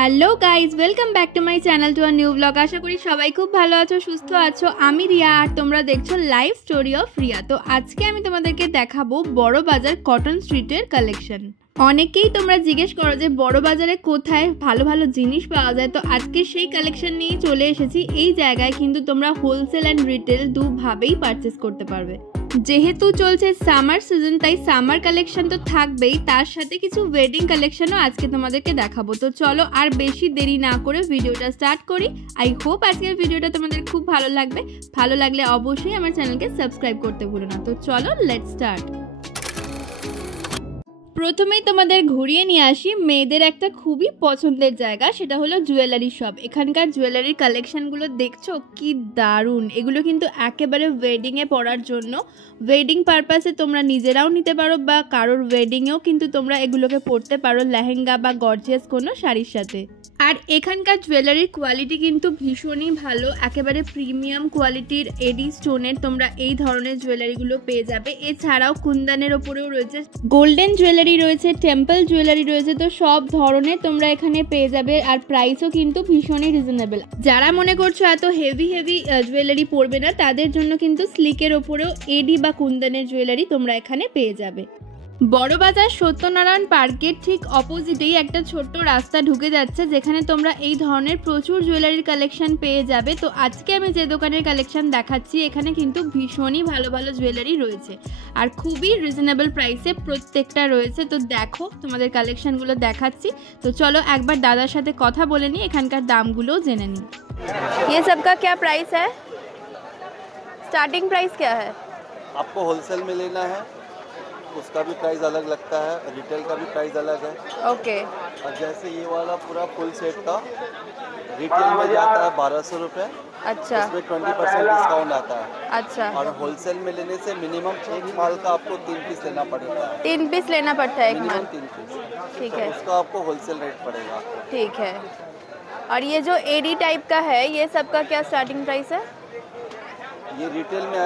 Hello guys, welcome back to my channel to a new vlog. আশা করি সবাই খুব ভালো আছো, সুস্থ আছো। আমি রিয়া আর তোমরা দেখছো লাইভ স্টোরি অফ রিয়া। তো আজকে আমি তোমাদেরকে দেখাবো বড় বাজার কটন স্ট্রিটের কালেকশন। অনেকেই তোমরা জিজ্ঞেস করো যে বড় বাজারে কোথায় ভালো ভালো জিনিস পাওয়া যায়, তো আজকে সেই কালেকশন নিয়ে চলে এসেছি। এই জায়গায় কিন্তু তোমরা হোলসেল অ্যান্ড রিটেল দুভাবেই পারচেস করতে পারবে। যেহেতু চলছে সামার সিজন, তাই সামার কালেকশন তো থাকবেই, তার সাথে কিছু ওয়েডিং কালেকশনও আজকে তোমাদেরকে দেখাবো। তো চলো আর বেশি দেরি না করে ভিডিওটা স্টার্ট করি। আই হোপ আজকের ভিডিওটা তোমাদের খুব ভালো লাগবে। ভালো লাগলে অবশ্যই আমার চ্যানেলকে সাবস্ক্রাইব করতে ভুলো না। তো চলো লেটস স্টার্ট। প্রথমেই তোমাদের ঘুরিয়ে নিয়ে আসি মেয়েদের একটা খুবই পছন্দের জায়গা, সেটা হলো জুয়েলারি শপ। এখানকার জুয়েলারির কালেকশনগুলো দেখছো কি দারুণ। এগুলো কিন্তু একেবারে ওয়েডিংয়ে পরার জন্য, ওয়েডিং পারপাসে তোমরা নিজেরাও নিতে পারো বা কারোর ওয়েডিংয়েও কিন্তু তোমরা এগুলোকে পরতে পারো লেহেঙ্গা বা গর্জিয়াস কোনো শাড়ির সাথে। আর এখানকার জুয়েলারির কোয়ালিটি কিন্তু ভীষণই ভালো, একেবারে প্রিমিয়াম কোয়ালিটির এডি স্টোনের তোমরা এই ধরনের জুয়েলারিগুলো পেয়ে যাবে। এছাড়াও কুন্দানের ওপরেও রয়েছে, গোল্ডেন জুয়েলারি রয়েছে, টেম্পল জুয়েলারি রয়েছে। তো সব ধরনের তোমরা এখানে পেয়ে যাবে আর প্রাইসও কিন্তু ভীষণই রিজনেবল। যারা মনে করছো এত হেভি জুয়েলারি পরবে না, তাদের জন্য কিন্তু স্লিকের ওপরেও এডি বা কুন্দানের জুয়েলারি তোমরা এখানে পেয়ে যাবে। বড়বাজার সত্যনারায়ণ পার্কের ঠিক অপোজিটেই একটা ছোট্ট রাস্তা ঢুকে যাচ্ছে, যেখানে তোমরা এই ধরনের প্রচুর জুয়েলারির কালেকশন পেয়ে যাবে। তো আজকে আমি যে দোকানের কালেকশন দেখাচ্ছি, এখানে কিন্তু ভীষণই ভালো ভালো জুয়েলারি রয়েছে আর খুবই রিজনেবল প্রাইসে প্রত্যেকটা রয়েছে। তো দেখো তোমাদের কালেকশনগুলো দেখাচ্ছি। তো চলো একবার দাদার সাথে কথা বলে নিই, এখানকার দামগুলোও জেনে নিই। ये सब का क्या प्राइस है? स्टार्टिंग प्राइस क्या है? आपको होलसेल में लेना है उसका भी प्राइस अलग लगता है, रिटेल का भी प्राइस अलग है। ओके। और जैसे ये वाला पूरा फुल सेट का रिटेल में जाता है 1200 रुपये। अच्छा। इसमें 20% डिस्काउंट आता है। अच्छा। और होलसेल में लेने से मिनिमम एक माल का आपको 3 पीस लेना पड़ेगा। 3 पीस लेना पड़ता है एक माल? 3 पीस। ठीक तो है, उसका आपको होलसेल रेट पड़ेगा। ठीक है। और ये जो एडी टाइप का है, ये सब का क्या स्टार्टिंग प्राइस है? ये रिटेल में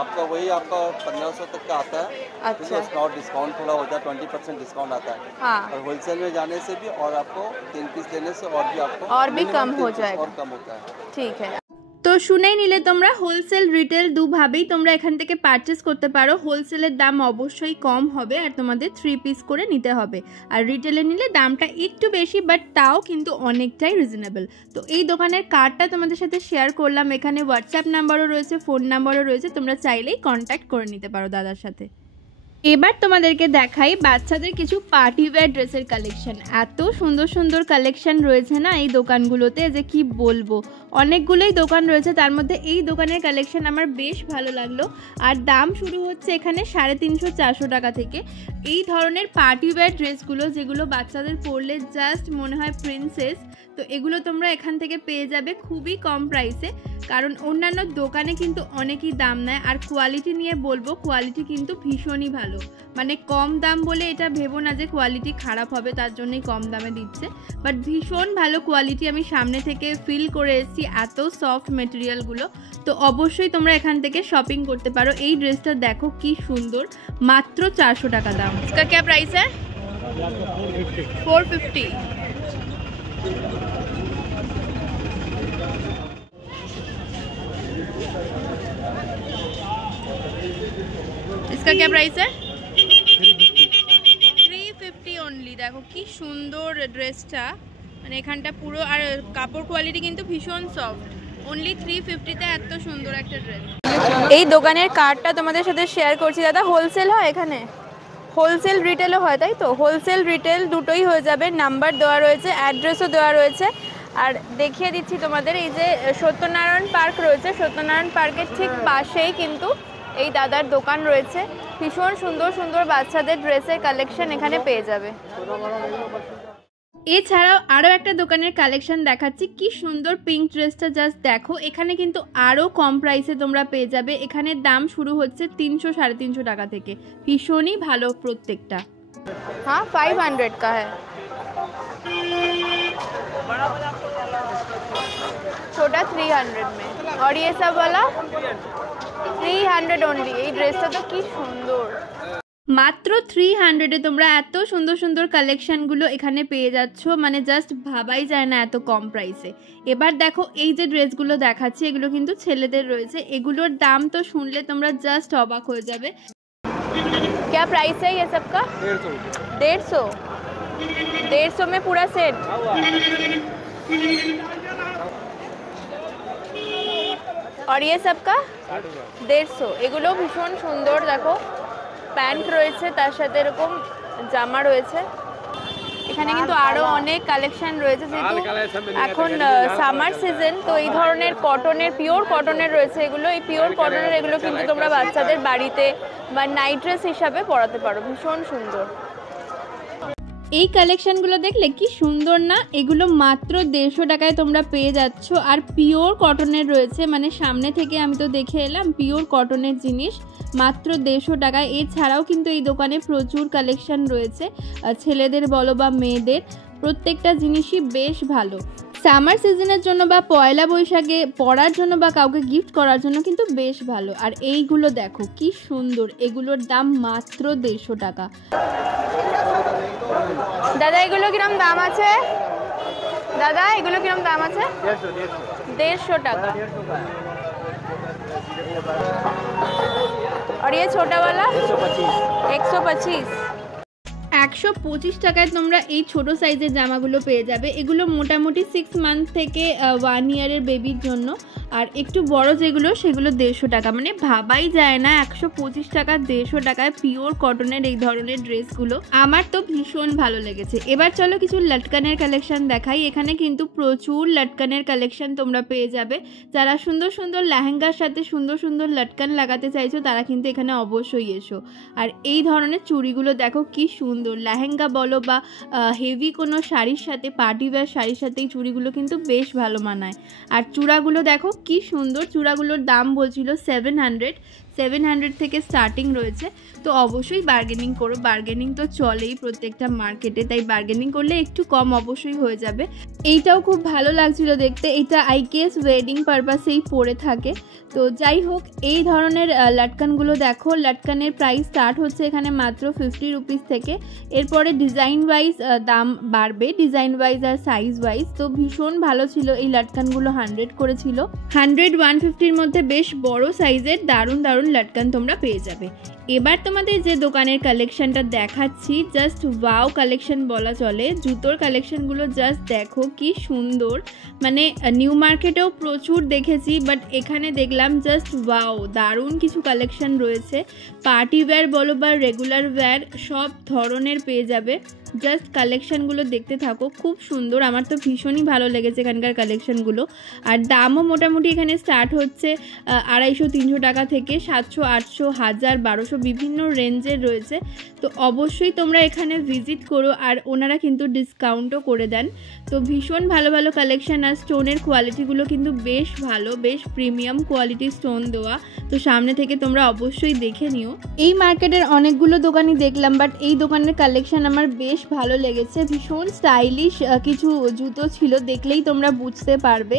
आपका वही आपका 1500 तक का आता है। अच्छा। उसका और डिस्काउंट थोड़ा होता है, 20% डिस्काउंट आता है। हाँ। और होलसेल में जाने से भी और आपको 3 पीस लेने से और भी आपको और भी minimum कम 3 हो पीस जाएगा। और कम होता है। ठीक है। তো শুনেই নিলে তোমরা, হোলসেল রিটেল দুভাবেই তোমরা এখান থেকে পারচেস করতে পারো। হোলসেলের দাম অবশ্যই কম হবে আর তোমাদের 3 পিস করে নিতে হবে, আর রিটেলে নিলে দামটা একটু বেশি, বাট তাও কিন্তু অনেকটাই রিজনেবল। তো এই দোকানের কার্ডটা তোমাদের সাথে শেয়ার করলাম। এখানে হোয়াটসঅ্যাপ নাম্বারও রয়েছে, ফোন নাম্বারও রয়েছে, তোমরা চাইলেই কন্ট্যাক্ট করে নিতে পারো দাদার সাথে। এবার তোমাদেরকে দেখাই বাচ্চাদের কিছু পার্টি ওয়্যার ড্রেসের কালেকশন। এত সুন্দর সুন্দর কালেকশন রয়েছে না এই দোকানগুলোতে, যে কি বলবো। অনেকগুলোই দোকান রয়েছে, তার মধ্যে এই দোকানের কালেকশন আমার বেশ ভালো লাগলো। আর দাম শুরু হচ্ছে এখানে 350-400 টাকা থেকে। এই ধরনের পার্টি ওয়্যার ড্রেসগুলো, যেগুলো বাচ্চাদের পরলে জাস্ট মনে হয় প্রিন্সেস, তো এগুলো তোমরা এখান থেকে পেয়ে যাবে খুবই কম প্রাইসে। কারণ অন্যান্য দোকানে কিন্তু অনেকই দাম নেয়। আর কোয়ালিটি নিয়ে বলবো, কোয়ালিটি কিন্তু ভীষণই ভালো। মানে কম দাম বলে এটা ভেবো না যে কোয়ালিটি খারাপ হবে, তার জন্যই কম দামে দিচ্ছে, বাট ভীষণ ভালো কোয়ালিটি। আমি সামনে থেকে ফিল করে এসেছি, এত সফট মেটেরিয়ালগুলো। তো অবশ্যই তোমরা এখান থেকে শপিং করতে পারো। এই ড্রেসটা দেখো কি সুন্দর, মাত্র 400 টাকা দাম। इसका क्या प्राइस है? 450। इसका क्या प्राइस है? 350 ओनली। देखो কি সুন্দর ড্রেসটা, মানে এখানটা পুরো, আর কাপড় কোয়ালিটি কিন্তু ভীষণ সফট। অনলি 350-তে এত সুন্দর একটা ড্রেস। এই দোকানের কার্ডটা তোমাদের সাথে শেয়ার করছি। দাদা হোলসেল হয় এখানে? হোলসেল রিটেলও হয়, তাই তো? হোলসেল রিটেল দুটোই হয়ে যাবে। নাম্বার দেওয়া রয়েছে, অ্যাড্রেসও দেওয়া রয়েছে। আর দেখিয়ে দিচ্ছি তোমাদের, এই যে সত্যনারায়ণ পার্ক রয়েছে, সত্যনারায়ণ পার্কের ঠিক পাশেই কিন্তু এই দাদার দোকান রয়েছে। ভীষণ সুন্দর সুন্দর বাচ্চাদের ড্রেসের কালেকশন এখানে পেয়ে যাবে। এছাড়াও আরও একটা দোকানের কালেকশন দেখাচ্ছি। কি সুন্দর পিঙ্ক ড্রেসটা, জাস্ট দেখো। এখানে কিন্তু আরও কম প্রাইসে তোমরা পেয়ে যাবে। এখানে দাম শুরু হচ্ছে 300-350 টাকা থেকে। ভীষণই ভালো প্রত্যেকটা। हाँ 500 का है। छोटा 300 में, और ये सब वाला 300 ओनली। এই ড্রেসটা তো কি সুন্দর। মাত্র 300-এ তোমরা এত সুন্দর সুন্দর কালেকশনগুলো এখানে পেয়ে যাচ্ছ, মানে জাস্ট ভাবাই যায় না এত কম প্রাইসে। এবার দেখো এই যে ড্রেসগুলো দেখাচ্ছি এগুলো কিন্তু ছেলেদের রয়েছে, এগুলোর দাম তো শুনলে তোমরা জাস্ট অবাক হয়ে যাবে। क्या प्राइस है ये सबका? 150। 150 में पूरा सेट। और ये सबका 150। এগুলো ভীষণ সুন্দর, দেখো প্যান্ট রয়েছে তার সাথে এরকম জামা রয়েছে। এখানে কিন্তু আরো অনেক কালেকশন রয়েছে, যেহেতু এখন সামার সিজন, তো এই ধরনের কটনের, পিওর কটনের রয়েছে এগুলো। এই পিওর কটনের এগুলো কিন্তু তোমরা বাচ্চাদের বাড়িতে বা নাইট ড্রেস হিসাবে পরাতে পারো, ভীষণ সুন্দর। এই কালেকশনগুলো দেখলে কি সুন্দর না, এগুলো মাত্র 150 টাকায় তোমরা পেয়ে যাচ্ছ। আর পিওর কটনের রয়েছে, মানে সামনে থেকে আমি তো দেখে এলাম পিওর কটনের জিনিস মাত্র 150 টাকায়। এছাড়াও কিন্তু এই দোকানে প্রচুর কালেকশন রয়েছে, ছেলেদের বলো বা মেয়েদের, প্রত্যেকটা জিনিসই বেশ ভালো। সামার সিজনের জন্য বা পয়লা বৈশাখে পরার জন্য বা কাউকে গিফট করার জন্য কিন্তু বেশ ভালো। আর এইগুলো দেখো কি সুন্দর, এগুলোর দাম মাত্র 150 টাকা। দাদা এগুলো কিরম দাম আছে? দাদা এগুলো কিরম দাম আছে? 150 টাকা। और ये छोटा वाला 125। 125 টাকায় তোমরা এই ছোট সাইজের জামাগুলো পেয়ে যাবে। এগুলো মোটামুটি 6 মান্থ থেকে 1 ইয়ারের বেবির জন্য। আর একটু বড় যেগুলো সেগুলো 150 টাকা, মানে ভাবাই যায় না 125 টাকা 150 টাকায় পিওর কটনের এই ধরনের ড্রেসগুলো। আমার তো ভীষণ ভালো লেগেছে। এবার চলো কিছু লটকানের কালেকশন দেখাই। এখানে কিন্তু প্রচুর লটকানের কালেকশন তোমরা পেয়ে যাবে। যারা সুন্দর সুন্দর লেহেঙ্গার সাথে সুন্দর সুন্দর লটকান লাগাতে চাইছো তারা কিন্তু এখানে অবশ্যই এসো। আর এই ধরনের চুড়িগুলো দেখো কি সুন্দর, লেহেঙ্গা বলো বা হেভি কোনো শাড়ির সাথে, পার্টি ওয়্যার শাড়ির সাথে এই চুড়িগুলো কিন্তু বেশ ভালো মানায়। আর চূড়াগুলো দেখো কি সুন্দর, চূড়াগুলোর দাম বলছিল 700 থেকে স্টার্টিং রয়েছে। তো অবশ্যই বার্গেনিং করো, বার্গেনিং তো চলেই প্রত্যেকটা মার্কেটে, তাই বার্গেনিং করলে একটু কম অবশ্যই হয়ে যাবে। এইটাও খুব ভালো লাগছিল দেখতে, এটা আইকেস ওয়েডিং পারপাসেই পরে থাকে। তো যাই হোক, এই ধরনের লটকানগুলো দেখো, লটকানের প্রাইস স্টার্ট হচ্ছে এখানে মাত্র 50 রুপিস থেকে। এরপরে ডিজাইন ওয়াইজ দাম বাড়বে, ডিজাইন ওয়াইজ আর সাইজ ওয়াইজ। তো ভীষণ ভালো ছিল এই লটকানগুলো, 100 করেছিল। 100-150-র মধ্যে বেশ বড় সাইজের দারুণ দারুণ লটকান তোমরা পেয়ে যাবে। এবার তোমাদের যে দোকানের কালেকশনটা দেখাচ্ছি, জাস্ট ওয়াও কালেকশন বলা চলে। জুতোর কালেকশনগুলো জাস্ট দেখো কি সুন্দর, মানে নিউ মার্কেটেও প্রচুর দেখেছি, বাট এখানে দেখলাম জাস্ট ওয়াও, দারুণ কিছু কালেকশন রয়েছে। পার্টি ওয়্যার বলো বা রেগুলার ওয়্যার সব ধরনের পেয়ে যাবে। জাস্ট কালেকশনগুলো দেখতে থাকো, খুব সুন্দর, আমার তো ভীষণই ভালো লেগেছে এখানকার কালেকশনগুলো। আর দামও মোটামুটি এখানে স্টার্ট হচ্ছে 250-300 টাকা থেকে 700, 800, 1000, 1200 বিভিন্ন রেঞ্জের রয়েছে। তো অবশ্যই তোমরা এখানে ভিজিট করো, আর ওনারা কিন্তু ডিসকাউন্টও করে দেন। তো ভীষণ ভালো ভালো কালেকশন, আর স্টোনের কোয়ালিটিগুলো কিন্তু বেশ ভালো, বেশ প্রিমিয়াম কোয়ালিটির স্টোন দেওয়া। তো সামনে থেকে তোমরা অবশ্যই দেখে নিও। এই মার্কেটের অনেকগুলো দোকানই দেখলাম, বাট এই দোকানের কালেকশন আমার বেশ ভালো লেগেছে। ভীষণ স্টাইলিশ কিছু জুতো ছিল, দেখলেই তোমরা বুঝতে পারবে।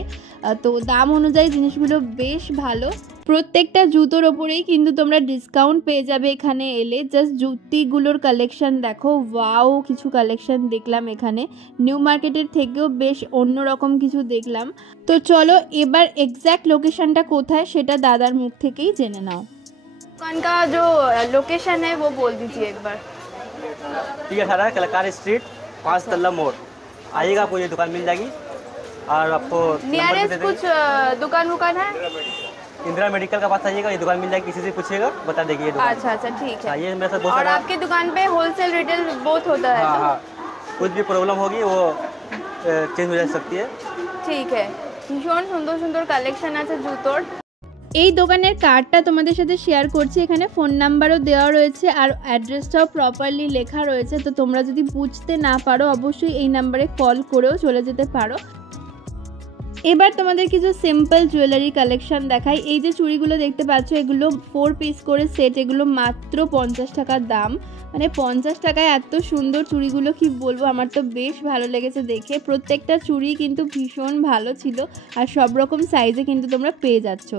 তো দাম অনুযায়ী জিনিসগুলো বেশ ভালো। প্রত্যেকটা জুতোর ওপরেই কিন্তু তোমরা ডিসকাউন্ট পেয়ে যাবে এখানে এলে। জাস্ট জুতিগুলোর কালেকশন দেখো, ওয়াও কিছু কালেকশন দেখলাম এখানে, নিউ মার্কেটের থেকেও বেশ অন্যরকম কিছু দেখলাম। তো চলো এবার এক্স্যাক্ট লোকেশনটা কোথায় সেটা দাদার মুখ থেকেই জেনে নাও। दुकान का जो लोकेशन है वो बोल दीजिए एक बार। ठीक है, 18 कलाकार स्ट्रीट 5 तल्ला मोड़ आइएगा, आपको ये दुकान मिल जाएगी। और आपको नियरेस्ट कुछ दुकान है? इंदिरा मेडिकल का पास आइएगा, ये दुकान मिल जाएगी, किसी से पूछिएगा बता देगी ये दुकान। अच्छा ठीक है। ये मेरे साथ बहुत और आपके दुकान पे होलसेल रिटेल बोथ होता है? हाँ, कुछ भी प्रॉब्लम होगी वो चेंज हो जा सकती है। ठीक है, भीषण सुंदर सुंदर কালেকশন আছে জুতোর। এই দোকানের কার্ডটা তোমাদের সাথে শেয়ার করছি, এখানে ফোন নাম্বারও দেওয়া রয়েছে আর অ্যাড্রেসটাও প্রপারলি লেখা রয়েছে। তো তোমরা যদি বুঝতে না পারো অবশ্যই এই নাম্বারে কল করেও চলে যেতে পারো। এবার তোমাদের কিছু সিম্পল জুয়েলারি কালেকশন দেখাই। এই যে চুড়িগুলো দেখতে পাচ্ছ, এগুলো 4 পিস করে সেট, এগুলো মাত্র 50 টাকা দাম। মানে 50 টাকায় এত সুন্দর চুড়িগুলো কি বলবো, আমার তো বেশ ভালো লেগেছে দেখে। প্রত্যেকটা চুড়ি কিন্তু ভীষণ ভালো ছিল আর সব রকম সাইজে কিন্তু তোমরা পেয়ে যাচ্ছ।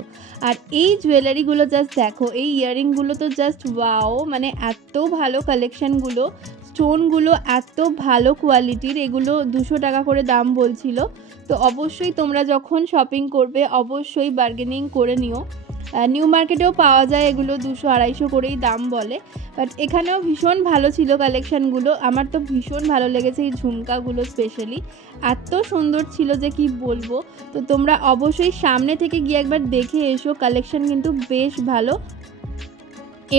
আর এই জুয়েলারিগুলো জাস্ট দেখো, এই ইয়াররিংগুলো তো জাস্ট ওয়াও, মানে এত ভালো কালেকশানগুলো, স্টোনগুলো এত ভালো কোয়ালিটির, এগুলো 200 টাকা করে দাম বলছিল। তো অবশ্যই তোমরা যখন শপিং করবে অবশ্যই বার্গেনিং করে নিও। নিউ মার্কেটেও পাওয়া যায় এগুলো, 200-250 করেই দাম বলে, বাট এখানেও ভীষণ ভালো ছিল কালেকশানগুলো। আমার তো ভীষণ ভালো লেগেছে এই ঝুমকাগুলো, স্পেশালি এত সুন্দর ছিল যে কি বলবো। তো তোমরা অবশ্যই সামনে থেকে গিয়ে একবার দেখে এসো, কালেকশান কিন্তু বেশ ভালো।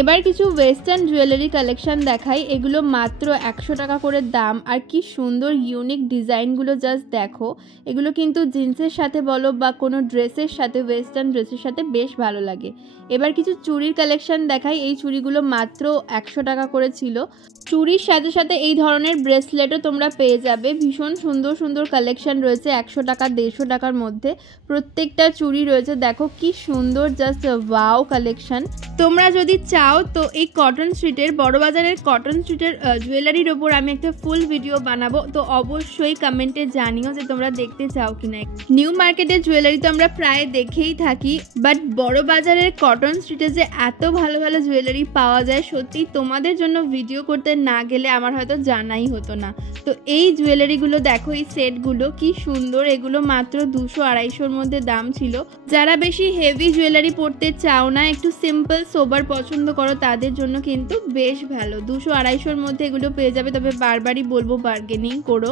এবার কিছু ওয়েস্টার্ন জুয়েলারি কালেকশান দেখাই, এগুলো মাত্র 100 টাকা করে দাম। আর কি সুন্দর ইউনিক ডিজাইনগুলো জাস্ট দেখো, এগুলো কিন্তু জিন্সের সাথে বলো বা কোনো ড্রেসের সাথে, ওয়েস্টার্ন ড্রেসের সাথে বেশ ভালো লাগে। এবার কিছু চুড়ির কালেকশান দেখাই, এই চুড়িগুলো মাত্র 100 টাকা করে ছিল। চুড়ির সাথে সাথে এই ধরনের ব্রেসলেটও তোমরা পেয়ে যাবে, ভীষণ সুন্দর সুন্দর কালেকশান রয়েছে 100 টাকা 150 টাকার মধ্যে। প্রত্যেকটা চুড়ি রয়েছে, দেখো কি সুন্দর, জাস্ট ওয়াও কালেকশান। তোমরা যদি চাও তো এই কটন স্ট্রিটের, বড়বাজারের কটন স্ট্রিটের জুয়েলারির ওপর আমি একটা ফুল ভিডিও বানাবো, তো অবশ্যই কমেন্টে জানিও যে তোমরা দেখতে চাও কিনা। নিউ মার্কেটের জুয়েলারি তো আমরা প্রায় দেখেই থাকি, বাট বড়বাজারের কটন স্ট্রিটে যে এত ভালো ভালো জুয়েলারি পাওয়া যায়, সত্যি তোমাদের জন্য ভিডিও করতে না গেলে আমার হয়তো জানাই হতো না। তো এই জুয়েলারিগুলো দেখো, এই সেটগুলো কি সুন্দর, এগুলো মাত্র 200-250-র মধ্যে দাম ছিল। যারা বেশি হেভি জুয়েলারি পরতে চাও না, একটু সিম্পল সোবার পছন্দ করো, তাদের জন্য কিন্তু বেশ ভালো। 200-250-র মধ্যে এগুলো পেয়ে যাবে। তবে বারবারই বলবো বার্গেনিং করো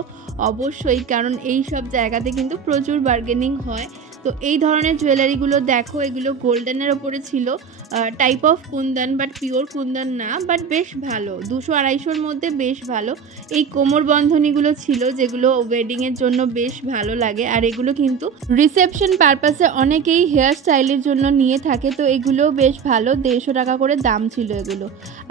অবশ্যই, কারণ এই সব জায়গাতে কিন্তু প্রচুর বার্গেনিং হয়। তো এই ধরনের জুয়েলারিগুলো দেখো, এগুলো গোল্ডেনের ওপরে ছিল, type of Kundan, but pure Kundan না, বাট বেশ ভালো। 200-250-র মধ্যে বেশ ভালো। এই কোমর বন্ধনীগুলো ছিল, যেগুলো ওয়েডিংয়ের জন্য বেশ ভালো লাগে। আর এগুলো কিন্তু রিসেপশন পারপাসে অনেকেই হেয়ার স্টাইলের জন্য নিয়ে থাকে, তো এগুলো বেশ ভালো। 150 টাকা করে দাম ছিল এগুলো।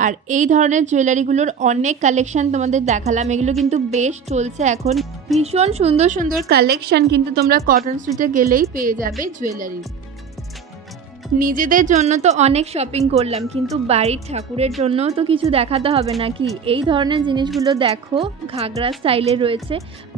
আর এই ধরনের জুয়েলারিগুলোর অনেক কালেকশান তোমাদের দেখালাম, এগুলো কিন্তু বেশ চলছে এখন। ভীষণ সুন্দর সুন্দর কালেকশান কিন্তু তোমরা কটন স্ট্রিটে গেলেই পেয়ে যাবে জুয়েলারি। নিজেদের জন্য তো অনেক শপিং করলাম, কিন্তু বাড়ির ঠাকুরের জন্যও তো কিছু দেখাতে হবে নাকি। এই ধরনের জিনিসগুলো দেখো, ঘাগরা স্টাইলে রয়েছে।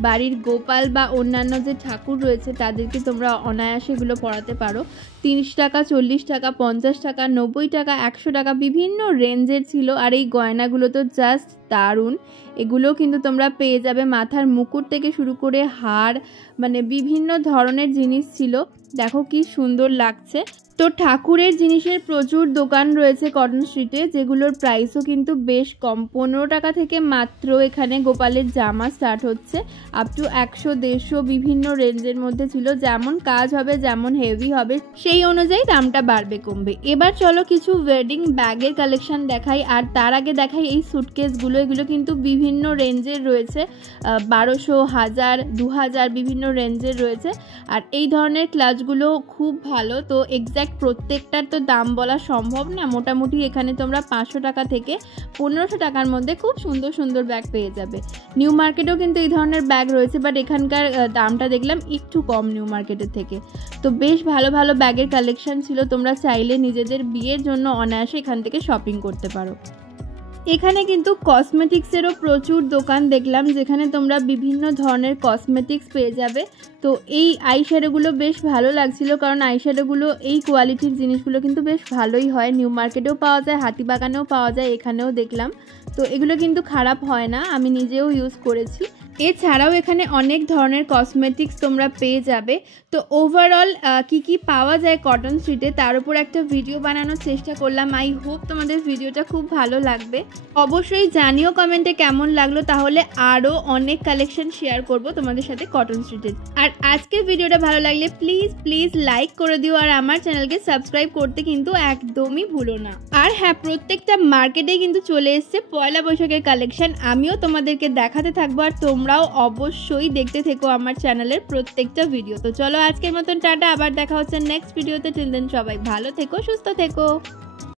বাড়ির গোপাল বা অন্যান্য যে ঠাকুর রয়েছে তাদেরকে তোমরা অনায়াসে এগুলো পরাতে পারো। 30 টাকা, 40 টাকা, 50 টাকা, 90 টাকা, 100 টাকা, বিভিন্ন রেঞ্জের ছিল। আর এই গয়নাগুলো তো জাস্ট দারুণ, এগুলো কিন্তু তোমরা পেয়ে যাবে। মাথার মুকুট থেকে শুরু করে হার, মানে বিভিন্ন ধরনের জিনিস ছিল, দেখো কি সুন্দর লাগছে। তো ঠাকুরের জিনিসের প্রচুর দোকান রয়েছে কটন স্ট্রিটে, যেগুলোর প্রাইসও কিন্তু বেশ কম। 15 টাকা থেকে মাত্র এখানে গোপালের জামা স্টার্ট হচ্ছে, আপ টু 100-150 বিভিন্ন রেঞ্জের মধ্যে ছিল। যেমন কাজ হবে, যেমন হেভি হবে, সেই অনুযায়ী দামটা বাড়বে কমবে। এবার চলো কিছু ওয়েডিং ব্যাগের কালেকশন দেখাই। আর তার আগে দেখাই এই সুটকেসগুলো, এগুলো কিন্তু বিভিন্ন রেঞ্জের রয়েছে, 1200, 1000, 2000 বিভিন্ন রেঞ্জের রয়েছে। আর এই ধরনের ক্লাচগুলো খুব ভালো। তো এক্স্যাক্ট প্রত্যেকটার তো দাম বলা সম্ভব না, মোটামুটি এখানে তোমরা 500 টাকা থেকে 1500 টাকার মধ্যে খুব সুন্দর সুন্দর ব্যাগ পেয়ে যাবে। নিউ মার্কেটেও কিন্তু এই ধরনের ব্যাগ রয়েছে, বাট এখানকার দামটা দেখলাম একটু কম নিউ মার্কেটের থেকে। তো বেশ ভালো ভালো ব্যাগের কালেকশন ছিল, তোমরা চাইলে নিজেদের বিয়ের জন্য অনায়াসে এখান থেকে শপিং করতে পারো। এখানে কিন্তু কসমেটিক্সেরও প্রচুর দোকান দেখলাম, যেখানে তোমরা বিভিন্ন ধরনের কসমেটিক্স পেয়ে যাবে। তো এই আইশ্যাডোগুলো বেশ ভালো লাগছিল, কারণ আইশ্যাডোগুলো এই কোয়ালিটির জিনিসগুলো কিন্তু বেশ ভালোই হয়। নিউ মার্কেটেও পাওয়া যায়, হাতিবাগানেও পাওয়া যায়, এখানেও দেখলাম। তো এগুলো কিন্তু খারাপ হয় না, আমি নিজেও ইউজ করেছি। এছাড়াও এখানে অনেক ধরনের কসমেটিক্স তোমরা পেয়ে যাবে। তো ওভারঅল কি পাওয়া যায় কটন স্ট্রিটে তার উপর একটা ভিডিও বানানোর চেষ্টা করলাম। আই হোপ তোমাদের ভিডিওটা খুব ভালো লাগবে। অবশ্যই জানিও কমেন্টে কেমন লাগলো, তাহলে আরও অনেক কালেকশন শেয়ার করব তোমাদের সাথে কটন স্ট্রিটে। আর আজকের ভিডিওটা ভালো লাগলে প্লিজ লাইক করে দিও, আর আমার চ্যানেলকে সাবস্ক্রাইব করতে কিন্তু একদমই ভুলো না। আর হ্যাঁ, প্রত্যেকটা মার্কেটে কিন্তু চলে এসছে পয়লা বৈশাখের কালেকশন, আমিও তোমাদেরকে দেখাতে থাকবো। আর তোমরাও অবশ্যই দেখতে থেকো আমার চ্যানেলের প্রত্যেকটা ভিডিও। তো চলো আজকের মতন টাটা, আবার দেখা হচ্ছে নেক্সট ভিডিওতে। টিল দেন সবাই ভালো থেকো, সুস্থ থেকো।